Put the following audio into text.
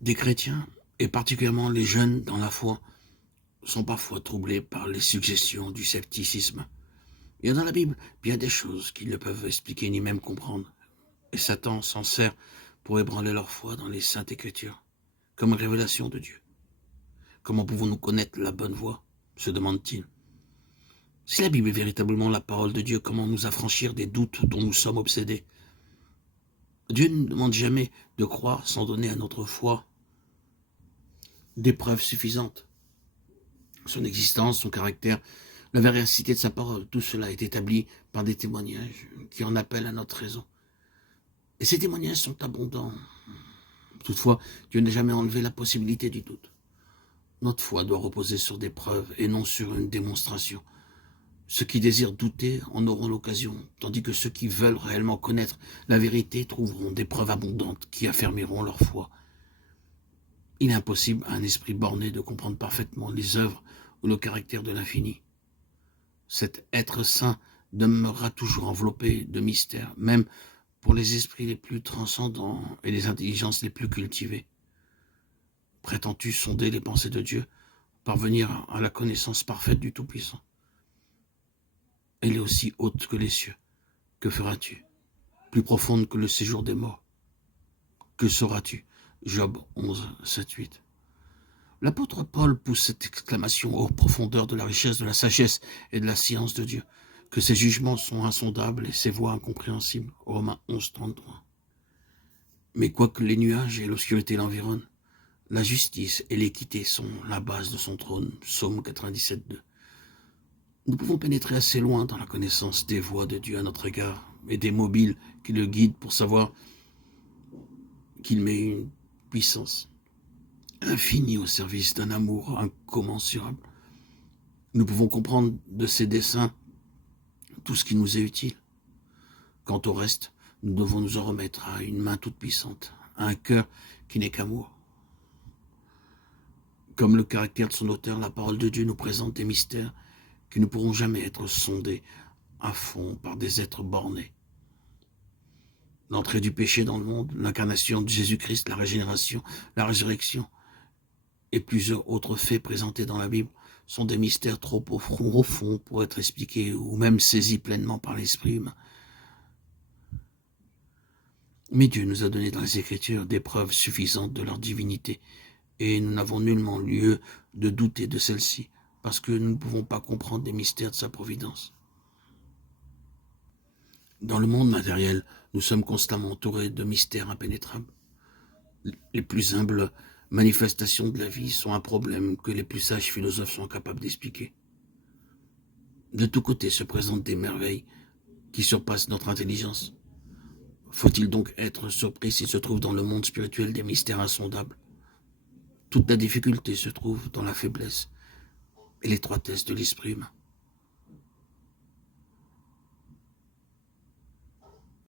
Des chrétiens, et particulièrement les jeunes dans la foi, sont parfois troublés par les suggestions du scepticisme. Il y a dans la Bible bien des choses qu'ils ne peuvent expliquer ni même comprendre, et Satan s'en sert pour ébranler leur foi dans les saintes écritures, comme révélation de Dieu. Comment pouvons-nous connaître la bonne voie, se demande-t-il. Si la Bible est véritablement la parole de Dieu, comment nous affranchir des doutes dont nous sommes obsédés? Dieu ne nous demande jamais de croire sans donner à notre foi des preuves suffisantes. Son existence, son caractère, la véracité de sa parole, tout cela est établi par des témoignages qui en appellent à notre raison. Et ces témoignages sont abondants. Toutefois, Dieu n'a jamais enlevé la possibilité du doute. Notre foi doit reposer sur des preuves et non sur une démonstration. Ceux qui désirent douter en auront l'occasion, tandis que ceux qui veulent réellement connaître la vérité trouveront des preuves abondantes qui affermiront leur foi. Il est impossible à un esprit borné de comprendre parfaitement les œuvres ou le caractère de l'infini. Cet être saint demeurera toujours enveloppé de mystères, même pour les esprits les plus transcendants et les intelligences les plus cultivées. Prétends-tu sonder les pensées de Dieu, parvenir à la connaissance parfaite du Tout-Puissant? Elle est aussi haute que les cieux. Que feras-tu? Plus profonde que le séjour des morts. Que sauras-tu? Job 11, 7, 8. L'apôtre Paul pousse cette exclamation aux profondeurs de la richesse, de la sagesse et de la science de Dieu, que ses jugements sont insondables et ses voies incompréhensibles. Romains 11, 33. Mais quoique les nuages et l'obscurité l'environnent, la justice et l'équité sont la base de son trône. Psaume 97, 2. Nous pouvons pénétrer assez loin dans la connaissance des voies de Dieu à notre égard et des mobiles qui le guident pour savoir qu'il met une puissance infinie au service d'un amour incommensurable. Nous pouvons comprendre de ses desseins tout ce qui nous est utile. Quant au reste, nous devons nous en remettre à une main toute puissante, à un cœur qui n'est qu'amour. Comme le caractère de son auteur, la parole de Dieu nous présente des mystères qui ne pourront jamais être sondés à fond par des êtres bornés. L'entrée du péché dans le monde, l'incarnation de Jésus-Christ, la régénération, la résurrection et plusieurs autres faits présentés dans la Bible sont des mystères trop profonds pour être expliqués ou même saisis pleinement par l'esprit humain. Mais Dieu nous a donné dans les Écritures des preuves suffisantes de leur divinité et nous n'avons nullement lieu de douter de celle-ci parce que nous ne pouvons pas comprendre les mystères de sa providence. Dans le monde matériel, nous sommes constamment entourés de mystères impénétrables. Les plus humbles manifestations de la vie sont un problème que les plus sages philosophes sont incapables d'expliquer. De tous côtés se présentent des merveilles qui surpassent notre intelligence. Faut-il donc être surpris s'il se trouve dans le monde spirituel des mystères insondables? Toute la difficulté se trouve dans la faiblesse et l'étroitesse de l'esprit humain.